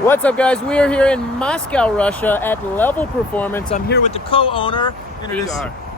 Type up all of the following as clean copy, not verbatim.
What's up, guys? We are here in Moscow, Russia at Level Performance. I'm here with the co-owner,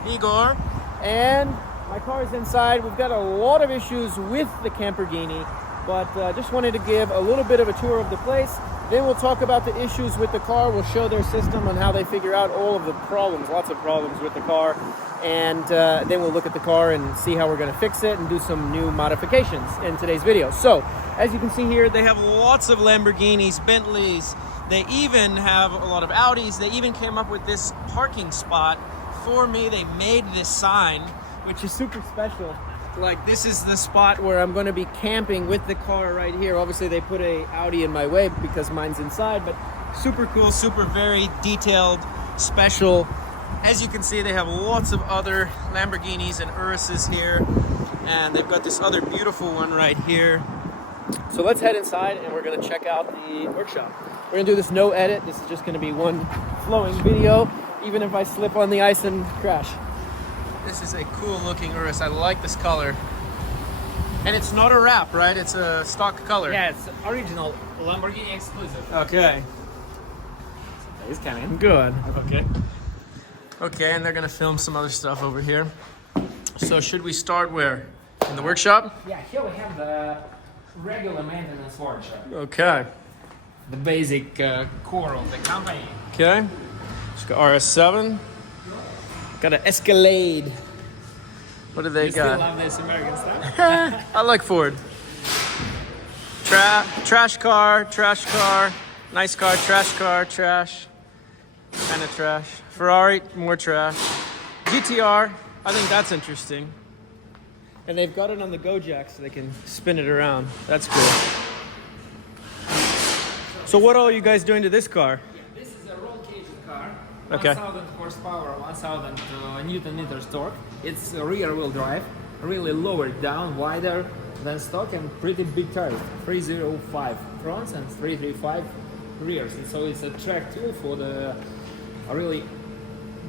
Igor. And my car is inside. We've got a lot of issues with the Lamborghini, but just wanted to give a little bit of a tour of the place. Then we'll talk about the issues with the car. We'll show their system and how they figure out all of the problems, lots of problems with the car. And then we'll look at the car and see how we're going to fix it and do some new modifications in today's video. So, as you can see here, they have lots of Lamborghinis, Bentleys. They even have a lot of Audis. They even came up with this parking spot for me. They made this sign, which is super special. Like, this is the spot where I'm going to be camping with the car right here. Obviously, they put a Audi in my way because mine's inside, but super cool, super very detailed, special. As you can see, they have lots of other Lamborghinis and Uruses here, and they've got this other beautiful one right here. So let's head inside and we're going to check out the workshop. We're going to do this no edit. This is just going to be one flowing video, even if I slip on the ice and crash. This is a cool looking Urus. I like this color. And it's not a wrap, right? It's a stock color. Yeah, it's original Lamborghini exclusive. Okay. He's coming. Good. Okay. Okay, and they're gonna film some other stuff over here. So should we start where? In the workshop? Yeah, here we have the regular maintenance workshop. Okay. The basic core of the company. Okay. Just got RS7. Got an Escalade. What do they You got? still love this American stuff? I like Ford. Trash car, nice car, trash. Kind of trash. Ferrari, more trash. GTR, I think that's interesting. And they've got it on the Go Jack so they can spin it around. That's cool. So what all are you guys doing to this car? Yeah, this is a roll cage car. Okay. 1000 horsepower, 1000 newton meters torque. It's a rear wheel drive, really lowered down, wider than stock, and pretty big tires. 305 fronts and 335 rears. And so it's a track tool for a really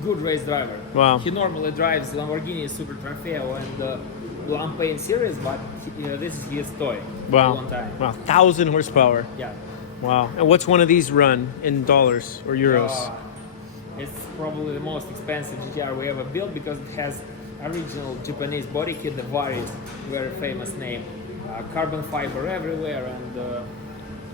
good race driver. Wow. He normally drives Lamborghini Super Trofeo and Lamborghini series, but this is his toy. Wow. One time. Wow. 1,000 horsepower. Yeah. Wow. And what's one of these run in dollars or euros? It's probably the most expensive GTR we ever built because it has original Japanese body kit, the Varis, very famous name. Carbon fiber everywhere, and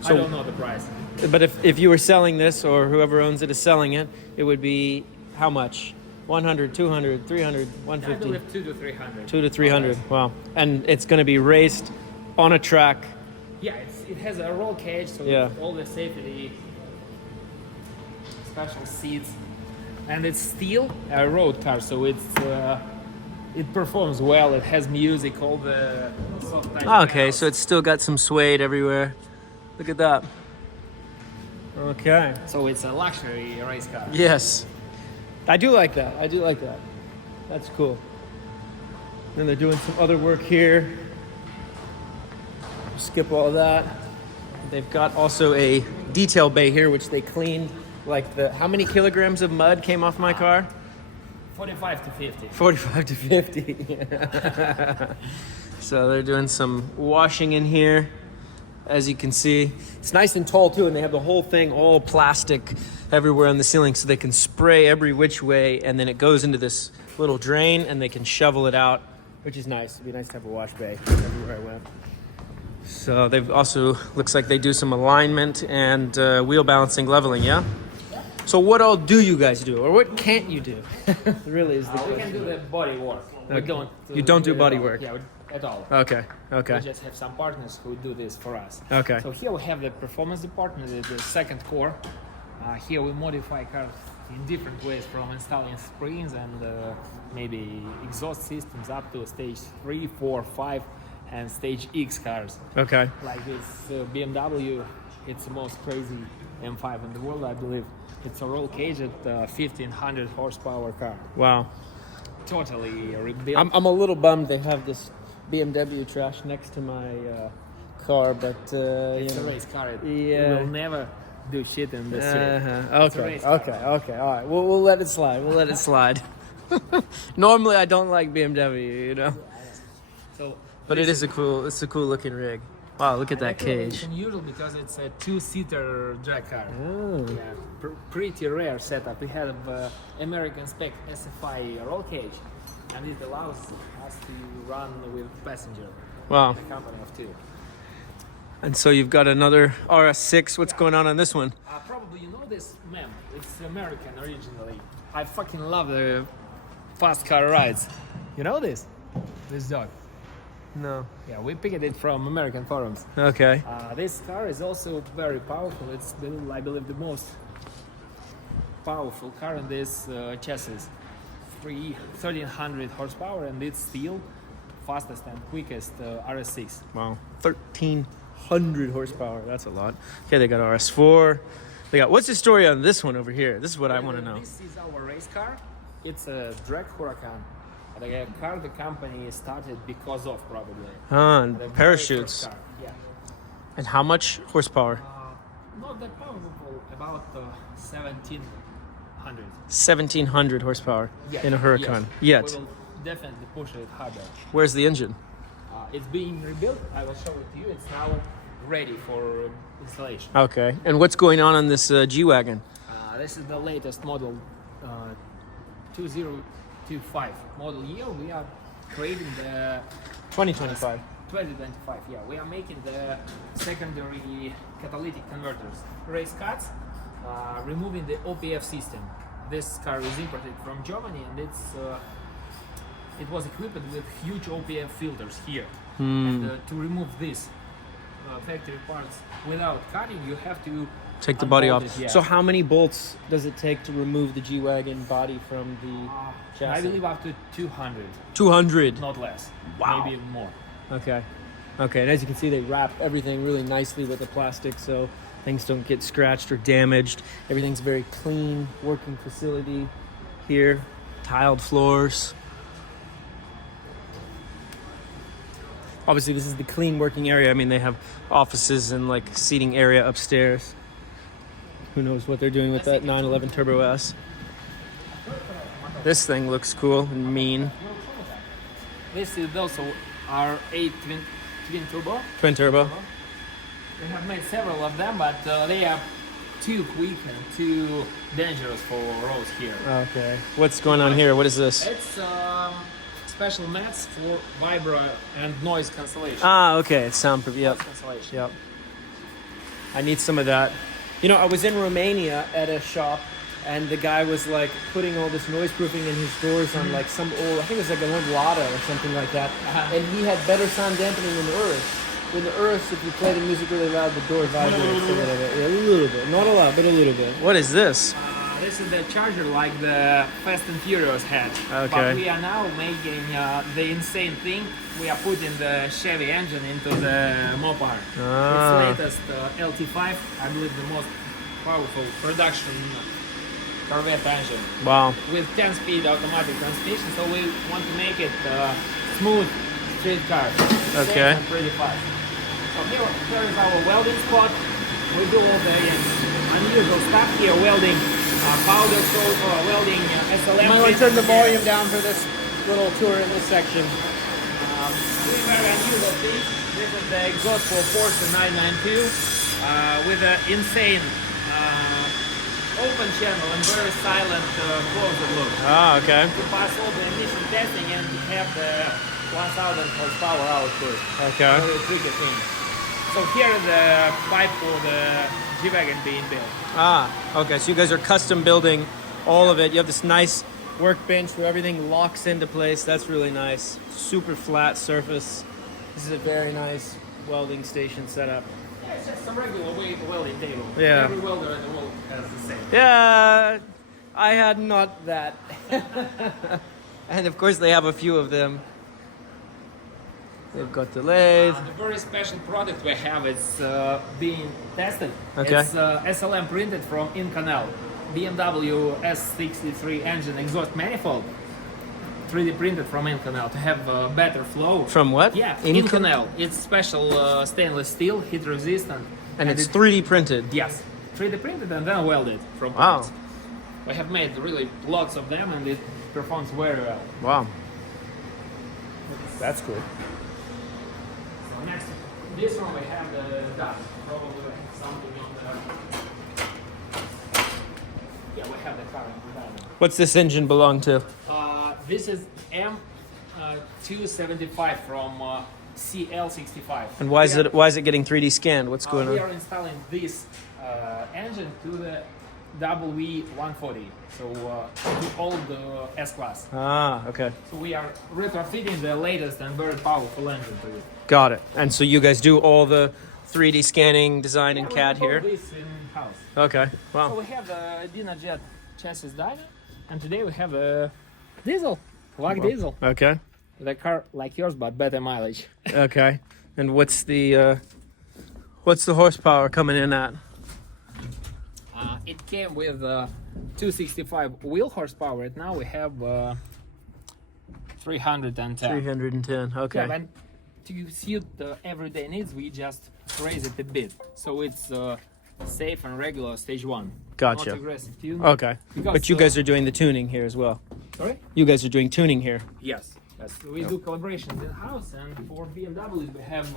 So- I don't know the price. But if you were selling this, or whoever owns it is selling it, it would be how much? 100, 200, 300, I 150? believe 200 to 300. 200 to 300. Wow. And it's going to be raced on a track. Yeah, it has a roll cage, so Yeah. all the safety, special seats, and it's still a road car, so it performs well. It has music, all the soft touch Okay, panels. so it's still got some suede everywhere. Look at that. Okay. So it's a luxury race car. Yes. I do like that. That's cool. Then they're doing some other work here. Skip all that. They've got also a detail bay here, which they cleaned. Like how many kilograms of mud came off my car? 45 to 50. 45 to 50. So they're doing some washing in here. As you can see, it's nice and tall too, and they have the whole thing all plastic everywhere on the ceiling, so they can spray every which way, and then it goes into this little drain, and they can shovel it out, which is nice. It'd be nice to have a wash bay everywhere I went. So they've also, looks like they do some alignment and wheel balancing, leveling, yeah? So what all do you guys do, or what can't you do? Really is the question. We can do the body work. We Okay. don't. You don't do it body at all. work? Yeah, at all. Okay. We just have some partners who do this for us. Okay. So here we have the performance department, the second core. Here we modify cars in different ways, from installing springs and maybe exhaust systems up to stage 3, 4, 5 and stage X cars. Okay. Like this BMW, it's the most crazy M5 in the world, I believe. It's a roll cage at 1500 horsepower car. Wow. Totally rebuilt. I'm a little bummed they have this BMW trash next to my car, but It's you a know. race car. It Yeah. will never do shit in the city. It's a Okay, race car. okay, all right. We'll let it slide. Normally, I don't like BMW, you know. So But it's a cool looking rig. Wow, look at that Actually, cage. It's unusual because it's a two-seater drag car. Oh. Yeah, pretty rare setup. We have American spec SFI roll cage, and it allows us to run with passenger. Wow. A company of two. And so you've got another RS6. What's going on this one? Probably you know this ma'am. It's American originally. I fucking love the fast car rides. You know this? This dog. No. Yeah, we picked it from American forums. Okay. This car is also very powerful. It's, I believe, the most powerful car in this chassis. 1300 horsepower, and it's still fastest and quickest RS6. Wow. 1300 horsepower. That's a lot. Okay, they got RS4. They got. What's the story on this one over here? This is what I want to know. This is our race car. It's a drag Huracan. The car the company started because of probably. And The very parachutes. first car. Yeah. And how much horsepower? Not that powerful, about 1700. 1700 horsepower Yes, in a Huracan. yes. Yet. We will definitely push it harder. Where's the engine? It's being rebuilt. I will show it to you. It's now ready for installation. Okay. And what's going on this G-Wagon? This is the latest model, 2025 model year. We are creating the 2025. 2025. Yeah, we are making the secondary catalytic converters, race cuts, removing the OPF system. This car is imported from Germany, and it was equipped with huge OPF filters here. And to remove these factory parts without cutting, you have to Take the body off. unbolt it, yeah. So how many bolts does it take to remove the G-Wagon body from the chassis? I believe up to 200, 200. not less. Wow. Maybe more. Okay. Okay, and as you can see, they wrap everything really nicely with the plastic so things don't get scratched or damaged. Everything's very clean, working facility here. Tiled floors. Obviously, this is the clean working area. I mean, they have offices and like seating area upstairs. Who knows what they're doing with that 911 Turbo S. This thing looks cool and mean. This is also our 8 twin turbo. Twin turbo. We have made several of them, but they are too quick and too dangerous for roads here. Okay. What's going on here? What is this? It's special mats for vibra and noise cancellation. Ah, okay. It's soundproof. Yep. Noise cancellation. Yep. I need some of that. You know, I was in Romania at a shop, and the guy was like putting all this noise proofing in his doors on like some old, I think it was like an old Lada or something like that. And he had better sound dampening than the Urus. With the Urus, if you play the music really loud, the door vibrates a little bit. Yeah, a little bit. Not a lot, but a little bit. What is this? This is the charger like the Fast and Furious had. Okay. But we are now making the insane thing. We are putting the Chevy engine into the Mopar. Ah. It's latest LT5, I believe the most powerful production Corvette engine. Wow. With 10-speed automatic transmission, so we want to make it smooth street car. Okay. Safe and pretty fast. So here is our welding spot. We do all the unusual stuff here, welding powder coat or welding SLM. You might want to turn the volume down for this little tour in this section. Doing very unusual things. This is the exhaust for Porsche 992 with an insane open channel and very silent closed loop. Ah, okay. To pass all the emission testing and have the 1000 horsepower output. Okay. Very tricky thing. So here is the pipe for the G-Wagon being built. Ah, okay. So you guys are custom building all of it. You have this nice workbench where everything locks into place. That's really nice. Super flat surface. This is a very nice welding station setup. Yeah, it's just some regular welding table. Yeah. Every welder in the world has the same. Yeah, I had not that. And of course they have a few of them. They've got the lathe. The very special product we have is being tested. Okay. It's SLM printed from Inconel. BMW S63 engine exhaust manifold. 3D printed from Inconel to have better flow. From what? Yeah, Incon- Inconel. It's special stainless steel, heat resistant. And it's 3D printed. Yes, 3D printed and then welded from Wow. parts. We have made really lots of them and it performs very well. Wow. That's cool. So next This one we have the dust, probably something on the. Yeah, we have the current. What's this engine belong to? This is M275 from CL65. And why is it getting 3D scanned? What's going We on? are installing this engine to the W140, so to all the S-Class. Ah, okay. So we are retrofitting the latest and very powerful engine to it. Got it. And so you guys do all the 3D scanning, design in Yeah, CAD we here? built this in-house. Okay, So wow. we have the Dynajet chassis dyno, and today we have a diesel, diesel. Okay, The car like yours, but better mileage. okay. And what's the horsepower coming in at? It came with 265 wheel horsepower. Right now we have 310. 310, okay. Yeah, and to suit the everyday needs, we just raise it a bit, so it's safe and regular stage 1. Gotcha. Not aggressive tune. Okay, Because, but you guys are doing the tuning here as well. Sorry? You guys are doing tuning here. Yes. Yes. We do calibrations in house, and for BMWs we have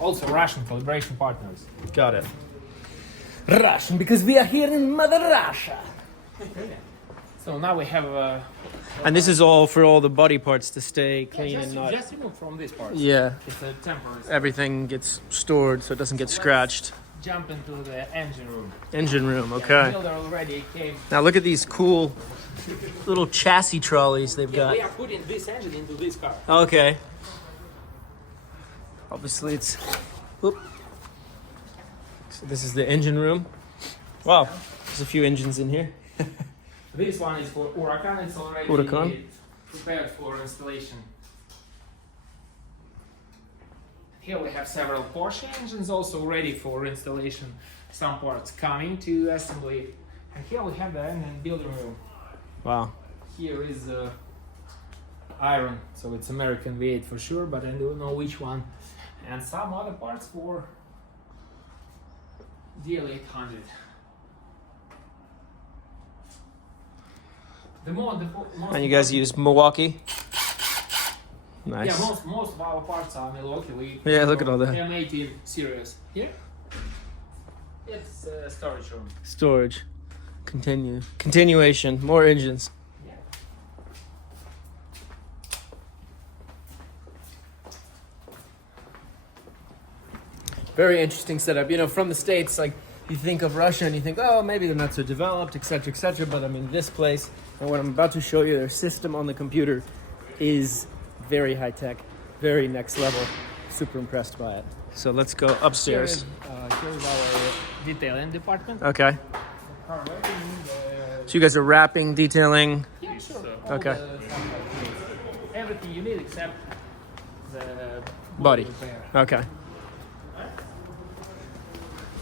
also Russian calibration partners. Got it. Russian, because we are here in Mother Russia. So now we have And this is all for all the body parts to stay clean and not. just remove from this part. Yeah, It's a temporary. everything gets stored so it doesn't get scratched. Jump into the engine room. Engine room, The okay. builder already came. Now look at these cool little chassis trolleys they've Yeah, got. we are putting this engine into this car. Okay. Obviously it's. Oop. So this is the engine room. Wow, there's a few engines in here. This one is for Huracan. It's already Huracan? prepared for installation. Here we have several Porsche engines also ready for installation. Some parts coming to assembly. And here we have the engine building room. Wow. Here is iron, so it's American V8 for sure, but I don't know which one. And some other parts for DL800. Most And you guys use Milwaukee? Yeah, Nice. most of our parts are Milwaukee. Yeah, look at all that. M18 series. Here, it's a storage room. Storage. Continuation. More engines. Yeah. Very interesting setup. You know, from the States, like, you think of Russia and you think, oh, maybe they're not so developed, etc., etc. But I mean, this place, and what I'm about to show you, their system on the computer is very high tech, very next level. Super impressed by it. So let's go upstairs. Here's our detailing department. Okay. Car welding, So you guys are wrapping, detailing. yeah, sure. Okay. Everything you need except the Body. repair. Okay.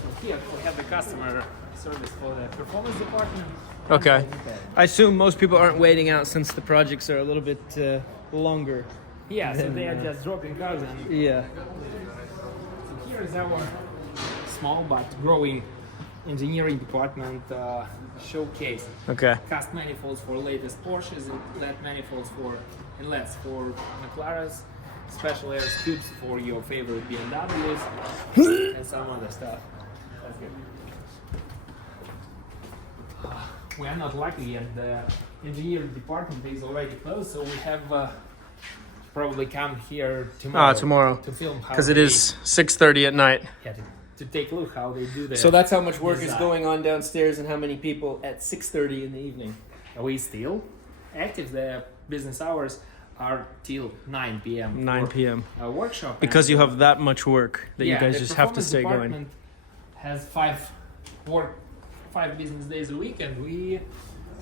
So here we have the customer service for the performance department. Okay. And the detailing. I assume most people aren't waiting out since the projects are a little bit longer. Yeah, so they are just dropping cars and Yeah. so here is our small but growing engineering department showcase. Okay. Cast manifolds for latest Porsches, LED manifolds for inlets for McLarens, special air tubes for your favorite BMWs, and some other stuff. That's good. We are not lucky, and the engineering department is already closed, so we have probably come here tomorrow. Tomorrow. To film how Because it they- is 6:30 at night. yeah, to take a look how they do that. So that's how much work is Design. going on downstairs and how many people at 6:30 in the evening. We still active. The business hours are till 9 p.m. 9 for p.m. a workshop. Because and, you have that much work that you yeah, guys the just have to performance stay going. department has 5 business days a week, and we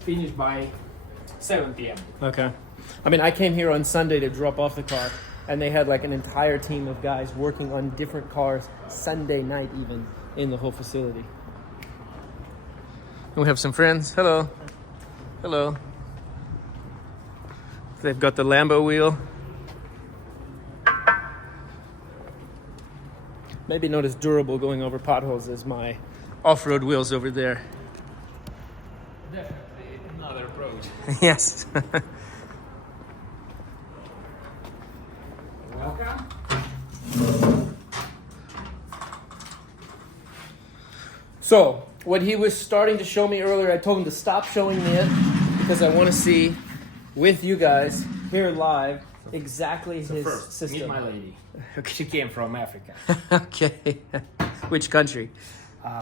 finish by 7 p.m. Okay. I mean, I came here on Sunday to drop off the car, and they had like an entire team of guys working on different cars Sunday night even in the whole facility. And we have some friends. Hello. Hello. They've got the Lambo wheel. Maybe not as durable going over potholes as my off-road wheels over there. Definitely another approach. Yes. Welcome. So, what he was starting to show me earlier, I told him to stop showing me it because I want to see with you guys here live exactly his First, system. meet my lady. She came from Africa, Okay. Which country?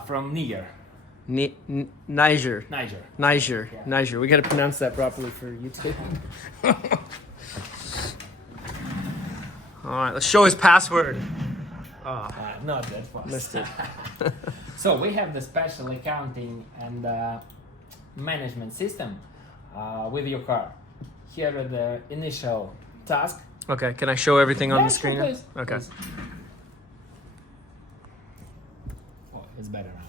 from Niger. Niger. Niger. Niger. Yeah. Niger. We got to pronounce that properly for YouTube. All right, let's show his password. Not that fast. Missed it. So we have the special accounting and management system with your car. Here are the initial task. Okay, can I show everything on Yeah, the screen? sure, please. Okay. Please. Oh, it's better now.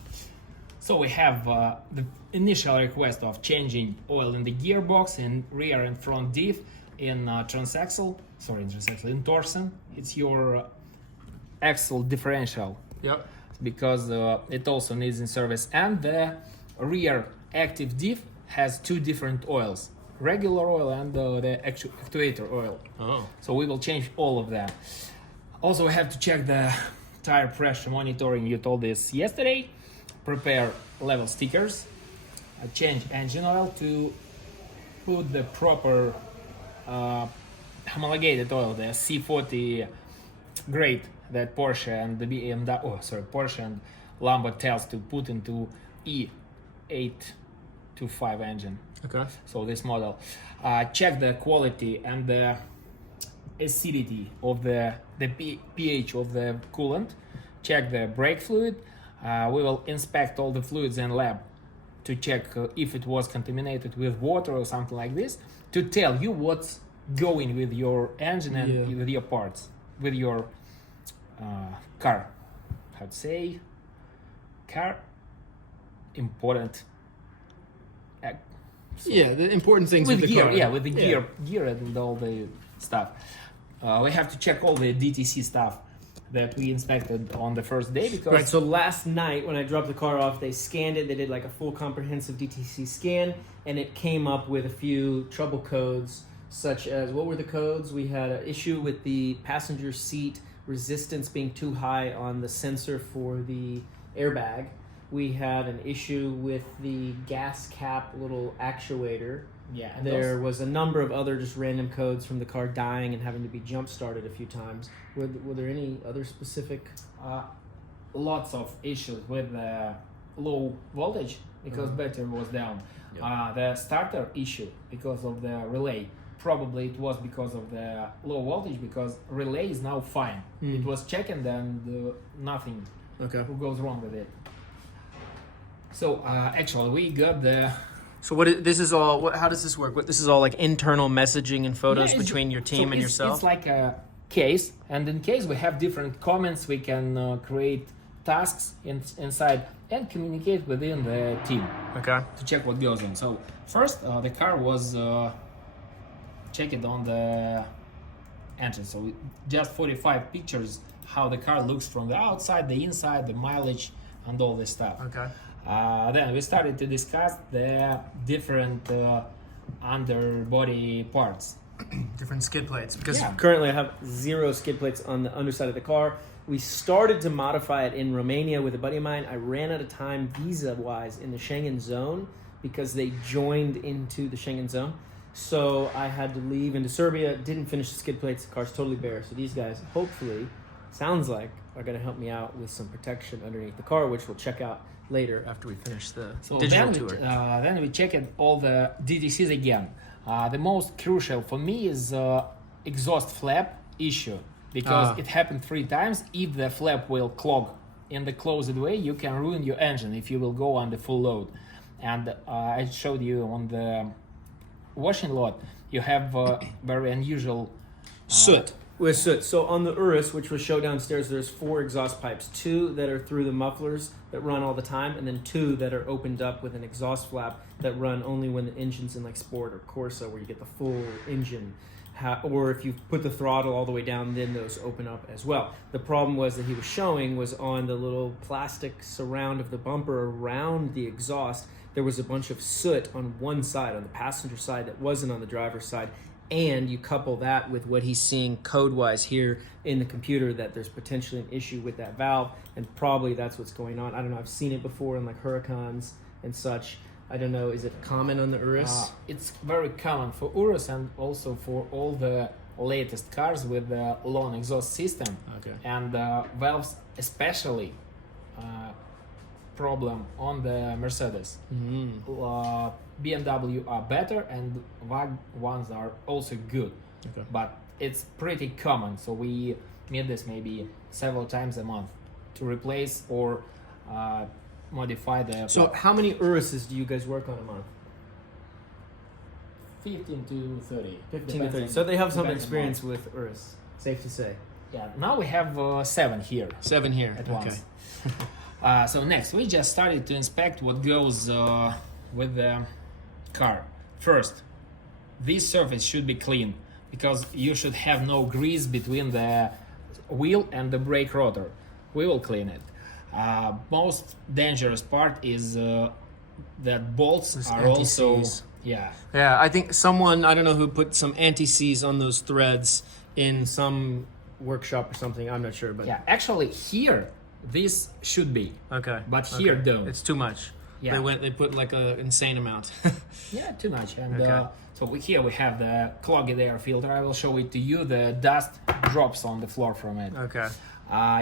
So we have the initial request of changing oil in the gearbox, in rear and front diff, in transaxle, in torsion. It's your axle differential. Yep. Because it also needs in service, and the rear active diff has two different oils, regular oil and the actuator oil. Oh. So we will change all of that. Also, we have to check the tire pressure monitoring. You told this yesterday. Prepare level stickers, change engine oil to put the proper homologated oil, the C40 grade that Porsche and the Porsche and Lambo tells to put into E825 engine. Okay. So this model. Check the quality and the acidity of the pH of the coolant. Check the brake fluid. We will inspect all the fluids in lab to check if it was contaminated with water or something like this, to tell you what's going with your engine and with your parts, with your car. How to say? Car. Important. Yeah, the important things With with the the gear, car. with the gear and all the stuff. We have to check all the DTC stuff that we inspected on the first day, because Right, so last night when I dropped the car off, they scanned it. They did like a full comprehensive DTC scan, and it came up with a few trouble codes, such as, what were the codes? We had an issue with the passenger seat resistance being too high on the sensor for the airbag. We had an issue with the gas cap little actuator. and There was a number of other just random codes from the car dying and having to be jump started a few times. Were there any other specific? lots of issues with the low voltage because battery was down. The starter issue because of the relay. Probably it was because of the low voltage, because relay is now fine. It was checked and nothing goes wrong with it. So actually we got the... So this is all? How does this work? This is all like internal messaging and photos between your team and yourself? It's like a case, and in case we have different comments, we can create tasks inside and communicate within the team. Okay. To check what goes on. So first, the car was checked on the engine. So just 45 pictures how the car looks from the outside, the inside, the mileage, and all this stuff. Okay. Then we started to discuss the different underbody parts. Different skid plates, because Yeah. currently I have 0 skid plates on the underside of the car. We started to modify it in Romania with a buddy of mine. I ran out of time visa-wise in the Schengen zone because they joined into the Schengen zone. So I had to leave into Serbia, didn't finish the skid plates, the car's totally bare. So these guys, hopefully, sounds like, are going to help me out with some protection underneath the car, which we'll check out later after we finish the digital tour. Then we checked all the DTCs again. The most crucial for me is exhaust flap issue, because it happened 3 times. If the flap will clog in the closed way, you can ruin your engine if you will go on the full load. And I showed you on the washing lot, you have very unusual soot. With soot. So on the Urus, which was shown downstairs, there's 4 exhaust pipes. 2 that are through the mufflers that run all the time, and then 2 that are opened up with an exhaust flap that run only when the engine's in like Sport or Corsa, where you get the full engine. Or if you put the throttle all the way down, then those open up as well. The problem was that he was showing was on the little plastic surround of the bumper around the exhaust, there was a bunch of soot on one side, on the passenger side, that wasn't on the driver's side. and you couple that with what he's seeing code-wise here in the computer, that there's potentially an issue with that valve, and probably that's what's going on. I don't know, I've seen it before in like Huracans and such. I don't know, is it common on the Urus? It's very common for Urus and also for all the latest cars with the long exhaust system. Okay. And valves especially problem on the Mercedes. BMW are better and VAG ones are also good. Okay. But it's pretty common, so we meet this maybe several times a month to replace or modify the. So how many Uruses do you guys work on a month? 15 to 30. 15 to 30. So they have some experience with Urus, safe to say. Yeah, now we have 7 here. 7 here at once. So next, we just started to inspect what goes with the car. First, this surface should be clean because you should have no grease between the wheel and the brake rotor. We will clean it. Most dangerous part is that bolts are also. Yeah, I think someone, I don't know who, put some anti-seize on those threads in some workshop or something. I'm not sure, but yeah, actually here this should be. Okay. But here don't. It's too much. Yeah. They put like an insane amount. Yeah, too much. And Okay. so here we have the clogged air filter. I will show it to you. The dust drops on the floor from it. Okay.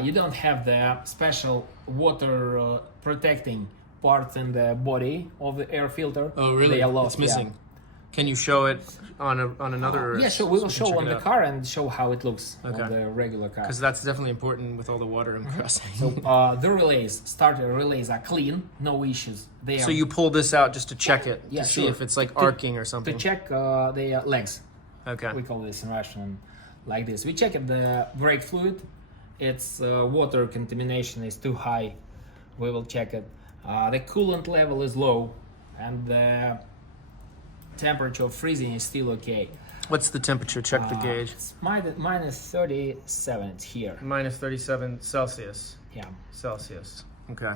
You don't have the special water protecting parts in the body of the air filter. Oh, really? They are lost. It's missing. Can you show it on another? Yeah, sure. We will show check on it the out. car and show how it looks Okay. on the regular car. Because that's definitely important with all the water I'm crossing. So the relays, starter relays are clean, no issues. They So are you pull this out just to check it, Yeah, to see sure. if it's like To- arcing or something. to check the legs. Okay. We call this in Russian like this. We check the brake fluid. Its water contamination is too high. We will check it. The coolant level is low, and the temperature of freezing is still okay. What's the temperature? Check the gauge. It's minus 37. It's here. Minus 37 Celsius. Yeah. Celsius. Okay.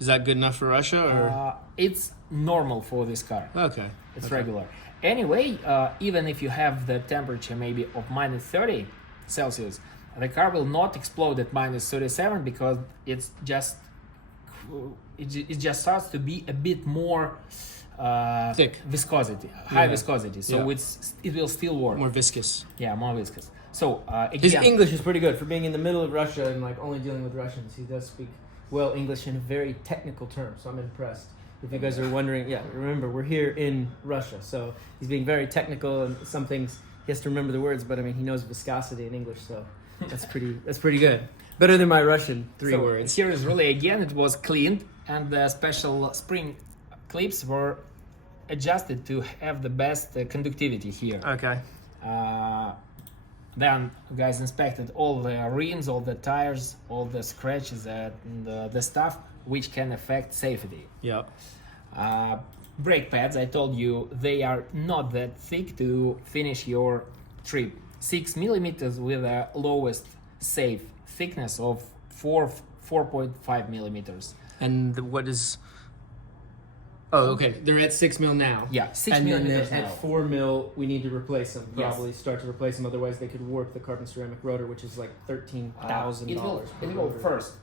Is that good enough for Russia or? It's normal for this car. Okay. It's Okay. regular. Anyway, even if you have the temperature maybe of minus 30 Celsius, the car will not explode at minus 37 because it just starts to be a bit more Thick. viscosity, high Yeah. viscosity. So Yeah. it will still work. More viscous. Yeah, more viscous. So His again, English is pretty good for being in the middle of Russia and like only dealing with Russians. He does speak well English in a very technical term, so I'm impressed. If you guys are wondering, yeah, remember we're here in Russia, so he's being very technical and some things he has to remember the words, but I mean he knows viscosity in English, so that's pretty good. Better than my Russian three words. Here is really again it was cleaned and the special spring clips were adjusted to have the best conductivity here. Okay. Then you guys inspected all the rims, all the tires, all the scratches and the stuff which can affect safety. Yeah. Brake pads, I told you, they are not that thick to finish your trip. 6 millimeters with the lowest safe thickness of 4.5 millimeters. And what is? Oh, okay. They're at 6 mil now. Yeah, 6 and millimeters then now. at 4 mil, we need to replace them. Yes. Probably start to replace them. Otherwise, they could warp the carbon ceramic rotor, which is like $13,000. It will first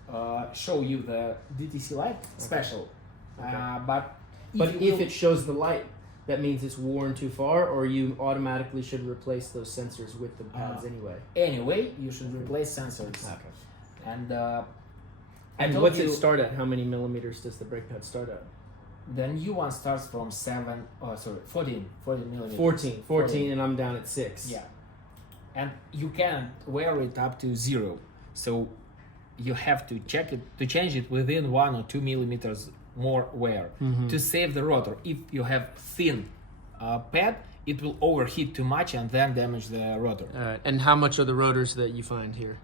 show you the DTC light special, but if it shows the light, that means it's worn too far, or you automatically should replace those sensors with the pads anyway. Anyway, you should replace sensors. Okay. And And what's it start at? How many millimeters does the brake pad start at? the new one starts from 14 millimeters. 14, and I'm down at 6. Yeah, and you can wear it up to 0. So you have to check it to change it within 1 or 2 millimeters more wear to save the rotor. If you have thin pad, it will overheat too much and then damage the rotor. And how much are the rotors that you find here?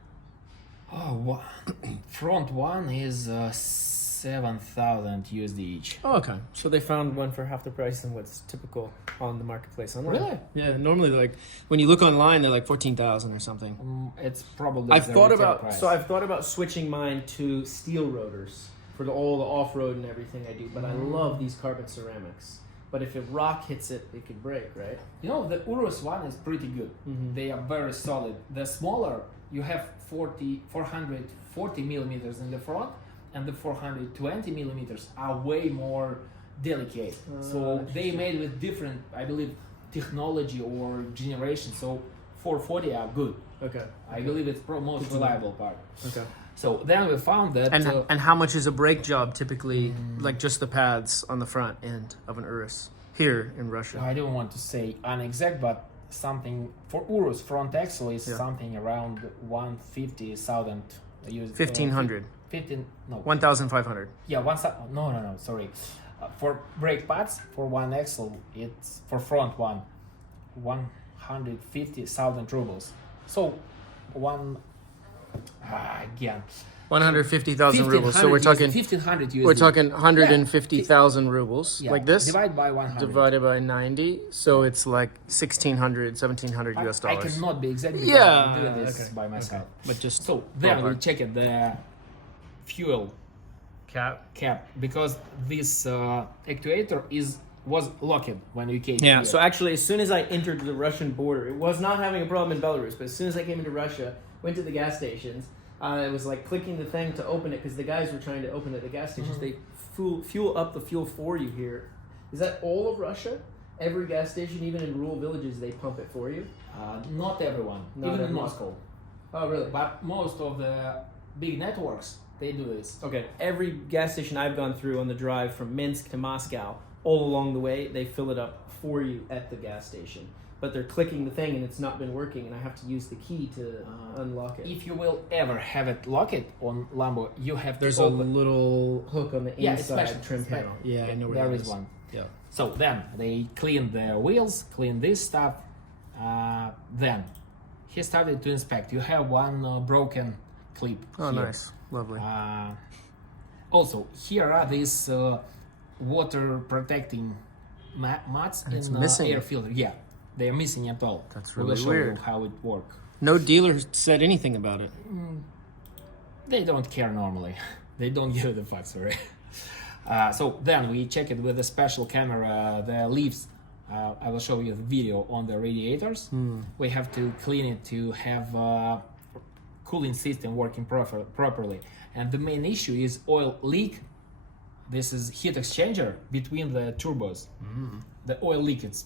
Front one is 7,000 USD each. Oh, okay. So they found one for half the price than what's typical on the marketplace online. Really? Yeah. Normally, like when you look online, they're like 14,000 or something. It's probably. I've the thought retail about price. I've thought about switching mine to steel rotors for all the off-road and everything I do. But I love these carbon ceramics. but if a rock hits it, it could break, right? You know, the Urus one is pretty good. They are very solid. The smaller, you have 440 millimeters in the front, and the 420 millimeters are way more delicate. So they made with different, I believe, technology or generation. So 440 are good. Okay. I believe it's most reliable part. Okay. So then we found that. And how much is a brake job typically, like just the pads on the front end of an Urus here in Russia? I don't want to say unexact, but something for Urus front axle is something around 150,000 US. 1,500. 15, no. 1,500. Yeah, no, sorry. For brake pads, for one axle, it's for front one, 150,000 rubles. So, again. 150,000 rubles. So we're talking 1,500 USD. We're talking 150,000 rubles, Yeah, like this. Divide by 100. Divided by 90, so it's like 1,600, 1,700 US I dollars. cannot be exact because Yeah, I'm doing this okay, by myself. But just So then we ballpark. checked the fuel cap because this actuator was locked when we came Yeah, here. so actually, as soon as I entered the Russian border, it was not having a problem in Belarus, but as soon as I came into Russia, went to the gas stations, I was like clicking the thing to open it because the guys were trying to open it at the gas stations. They fuel up the fuel for you here. Is that all of Russia? Every gas station, even in rural villages, they pump it for you? Not everyone, Not even in everyone. Moscow. Oh, really? But most of the big networks, they do this. Okay, every gas station I've gone through on the drive from Minsk to Moscow, all along the way, they fill it up for you at the gas station. But they're clicking the thing and it's not been working, and I have to use the key to unlock it. If you will ever have it locked on Lambo, you have There's to a open. little hook on the Yeah, it's inside special. trim It's panel. special. Yeah, I know where There that is one. Yeah. So then they cleaned the wheels, cleaned this stuff. Then he started to inspect. You have one broken clip. Oh, here. nice. Lovely. Also, here are these water protecting mats And it's in missing. air filter. Yeah, they are missing at all. That's We will really show weird. you how it works. No dealer said anything about it. They don't care normally. They don't give the fuck, sorry. So then we check it with a special camera, the leaves. I will show you the video on the radiators. We have to clean it to have cooling system working properly. And the main issue is oil leak. This is heat exchanger between the turbos. The oil leak, it's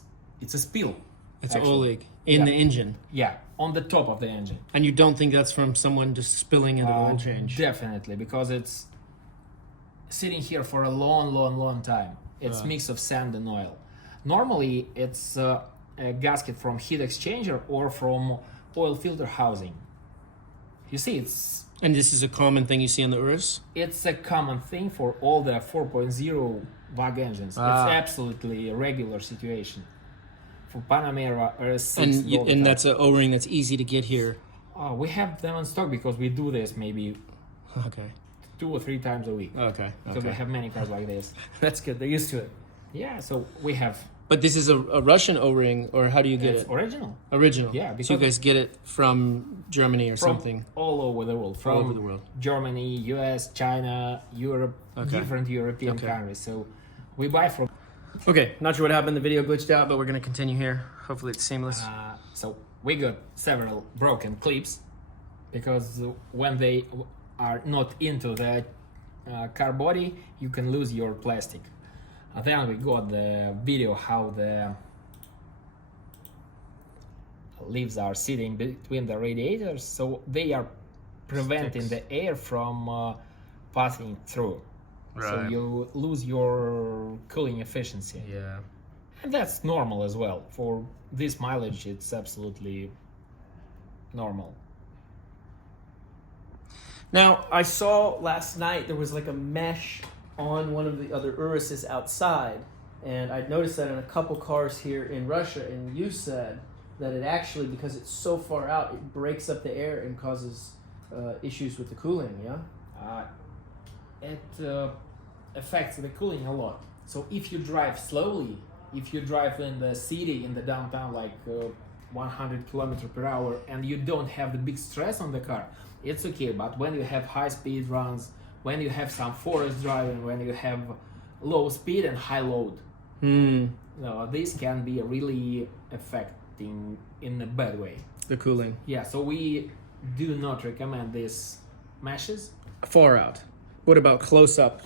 a spill. It's actually. oil leak in Yeah. the engine. Yeah, on the top of the engine. And you don't think that's from someone just spilling in the oil change? Definitely, because it's sitting here for a long time. It's mix of sand and oil. Normally, it's a gasket from heat exchanger or from oil filter housing. You see, And this is a common thing you see on the Urus? it's a common thing for all the 4.0 VAG engines. It's absolutely a regular situation. For Panamera RS6, And that's an O-ring that's easy to get here. we have them in stock because we do this maybe Okay. 2 or 3 times a week. Okay. Because we have many cars like this. That's good. They're used to it. Yeah, so we have. But this is a Russian O-ring, or how do you get It's it? original. Original. Yeah, So you because- guys get it from Germany or From something? all over the world. From All over the world. Germany, US, China, Europe, Okay. different European Okay. countries. So we buy from. Okay, not sure what happened. The video glitched out, but we're going to continue here. Hopefully it's seamless. So we got several broken clips because when they are not into the car body, you can lose your plastic. Then we got the video how the leaves are sitting between the radiators, so they are preventing the air from passing through. So Right. you lose your cooling efficiency. Yeah. And that's normal as well. For this mileage, it's absolutely normal. Now, I saw last night there was like a mesh on one of the other Uruses outside, and I noticed that in a couple cars here in Russia, and you said that it actually, because it's so far out, it breaks up the air and causes issues with the cooling, yeah? It affects the cooling a lot. So if you drive slowly, if you drive in the city, in the downtown, like 100 kilometers per hour, and you don't have the big stress on the car, it's okay. But when you have high speed runs, when you have some forest driving, when you have low speed and high load, No, this can be really affecting in a bad way. The cooling. Yeah, so we do not recommend these meshes. Far out. What about close up?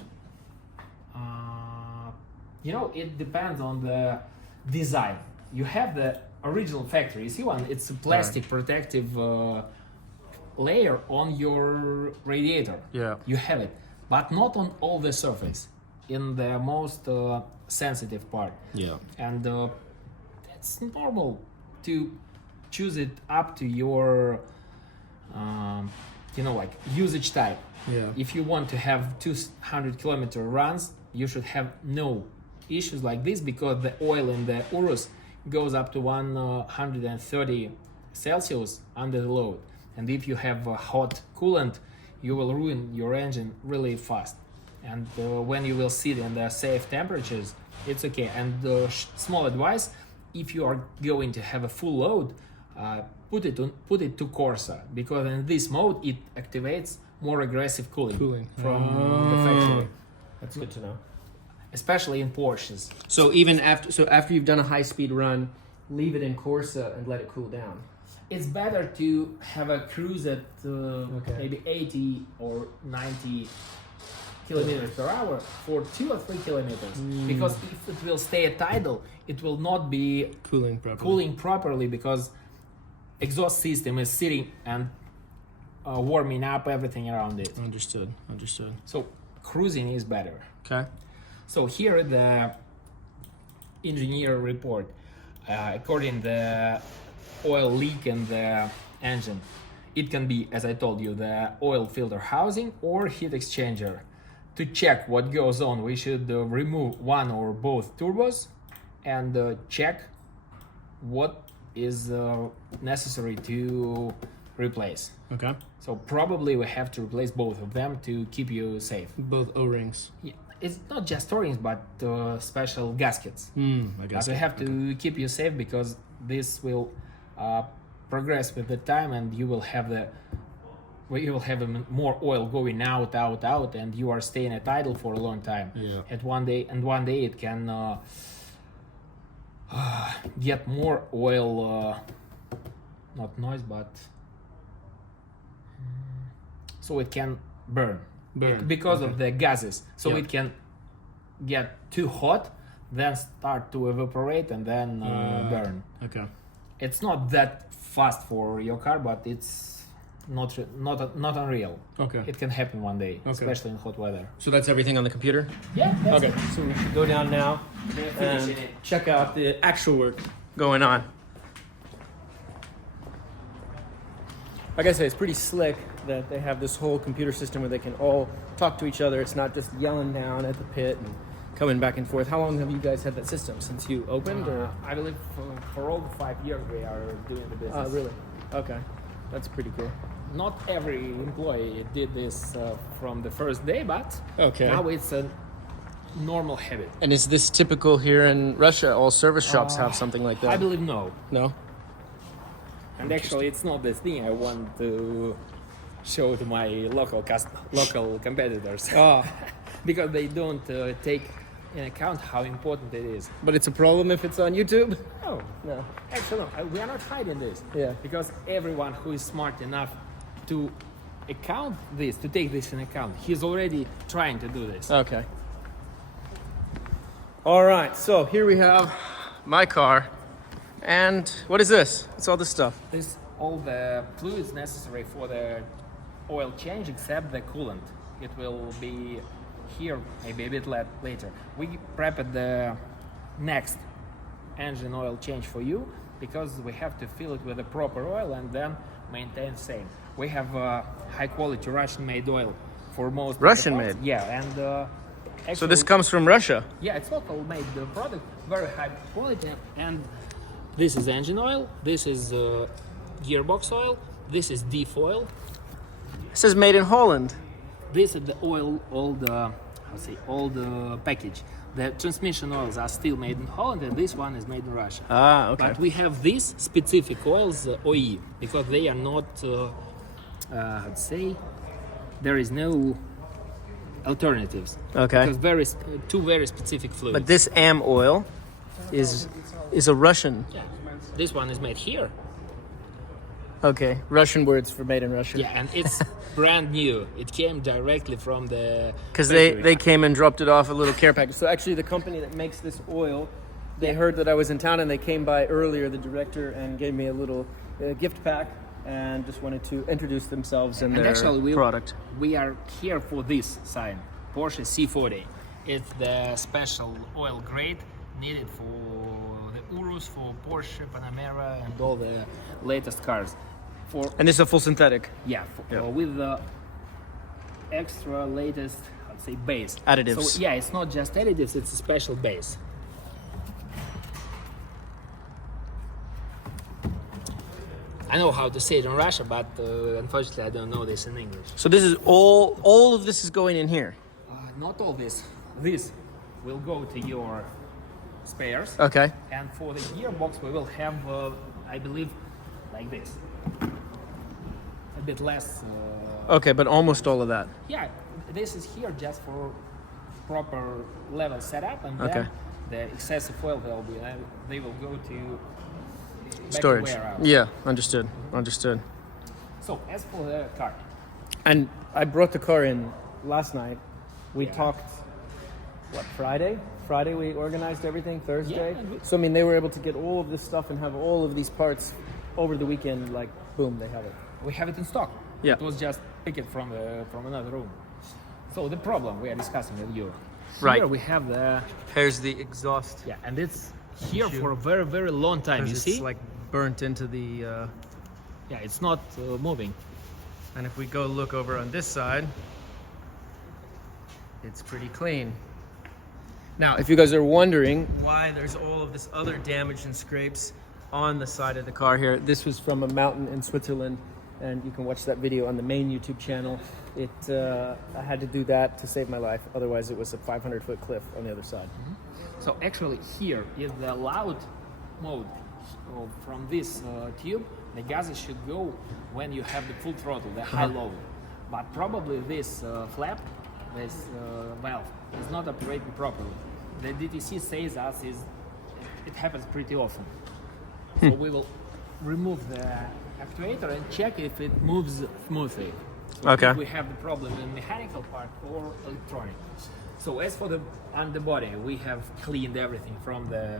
It depends on the design. You have the original factory. You see one? It's a plastic protective layer on your radiator. Yeah. You have it, but not on all the surface. In the most sensitive part. Yeah. And it's normal to choose it up to your usage type. Yeah. If you want to have 200-kilometer runs, you should have no issues like this, because the oil in the Urus goes up to 130 Celsius under the load, and if you have a hot coolant, you will ruin your engine really fast. And when you will sit in the safe temperatures, it's okay. And small advice: if you are going to have a full load, put it to Corsa, because in this mode it activates more aggressive cooling from the factory. That's good to know. Especially in Porsches. So after you've done a high speed run, leave it in Corsa and let it cool down. It's better to have a cruise at maybe 80 or 90 kilometers per hour for 2 or 3 kilometers. Because if it will stay at idle, it will not be cooling properly, because exhaust system is sitting and warming up everything around it. Understood. So cruising is better. Okay. So here the engineer report, according the oil leak in the engine, it can be, as I told you, the oil filter housing or heat exchanger. To check what goes on, we should remove one or both turbos and check what is necessary to replace. Okay. So probably we have to replace both of them to keep you safe. Both O-rings. Yeah. It's not just O-rings, but special gaskets. I guess. But we have to keep you safe, because this will progress with the time, and you will have more oil going out, and you are staying at idle for a long time. Yeah. One day it can get more oil, not noise, but so it can burn. Because of the gases. So it can get too hot, then start to evaporate, and then burn. Okay. It's not that fast for your car, but it's not unreal. Okay. It can happen one day, especially in hot weather. So that's everything on the computer? Yeah. Okay. So we should go down now and check out the actual work going on. Like I said, it's pretty slick that they have this whole computer system where they can all talk to each other. It's not just yelling down at the pit and coming back and forth. How long have you guys had that system? Since you opened? Or? I believe for all the 5 years we are doing the business. Oh, really? Okay. That's pretty cool. Not every employee did this from the first day, but now it's a normal habit. And is this typical here in Russia? All service shops have something like that? I believe no. No? And actually, it's not this thing I want to show to my local competitors. Because they don't take in account how important it is. But it's a problem if it's on YouTube? No. Actually, no. We are not hiding this. Yeah. Because everyone who is smart enough to take this in account, he's already trying to do this. Okay. All right, so here we have my car. And what is this? It's all this stuff. This all the fluids necessary for the oil change, except the coolant. It will be here maybe a bit later. We prepped the next engine oil change for you, because we have to fill it with the proper oil and then maintain same. We have high quality Russian made oil for most Russian of the parts. made? Yeah, and actually, So this comes from Russia? Yeah, it's local made product, very high quality. And this is engine oil, this is gearbox oil, this is diff oil. It says made in Holland. This is the oil, all the package. The transmission oils are still made in Holland, and this one is made in Russia. Ah, okay. But we have these specific oils, OE, because they are not, there is no alternatives. Okay. Because two very specific fluids. But this AM oil is a Russian. Yeah. This one is made here. Okay, Russian words for made in Russia. Yeah, and it's brand new. It came directly from the Because factory. they came and dropped it off a little care package. So actually, the company that makes this oil, they heard that I was in town and they came by earlier, the director, and gave me a little gift pack and just wanted to introduce themselves and their actually product. We are here for this sign, Porsche C40. It's the special oil grade needed for the Urus, for Porsche, Panamera, and all the latest cars. And this is a full synthetic. Yeah, with the extra latest, I'd say, base. Additives. So yeah, it's not just additives, it's a special base. I know how to say it in Russia, but unfortunately I don't know this in English. So this is all of this is going in here. Not all this. This will go to your spares. Okay. And for the gearbox we will have, I believe, like this. A bit less. Okay, but almost all of that. Yeah, this is here just for proper level setup, and Okay. then the excessive oil they will go to back to Storage. warehouse. Yeah, understood. So as for the car, And I brought the car in last night. We Yeah. talked, what, Friday? Friday we organized everything, Thursday. Yeah, and So I mean, they were able to get all of this stuff and have all of these parts over the weekend, like, boom, they have it. we have it in stock. Yeah. It was just picked from another room. So the problem we are discussing with you. Right. Here we have the Here's the exhaust. yeah, and it's here for a very very long time. You It's see? like burnt into the... Yeah, it's not moving. And if we go look over on this side, it's pretty clean. Now, if you guys are wondering why there's all of this other damage and scrapes on the side of the car here, this was from a mountain in Switzerland, and you can watch that video on the main YouTube channel. I had to do that to save my life, otherwise it was a 500-foot cliff on the other side. So actually here is the loud mode. So from this tube, the gases should go when you have the full throttle, the high load. But probably this flap, this valve, is not operating properly. The DTC says us it happens pretty often. So we will remove the actuator and check if it moves smoothly. So Okay. if we have the problem in mechanical part or electronic. So as for the underbody, we have cleaned everything from the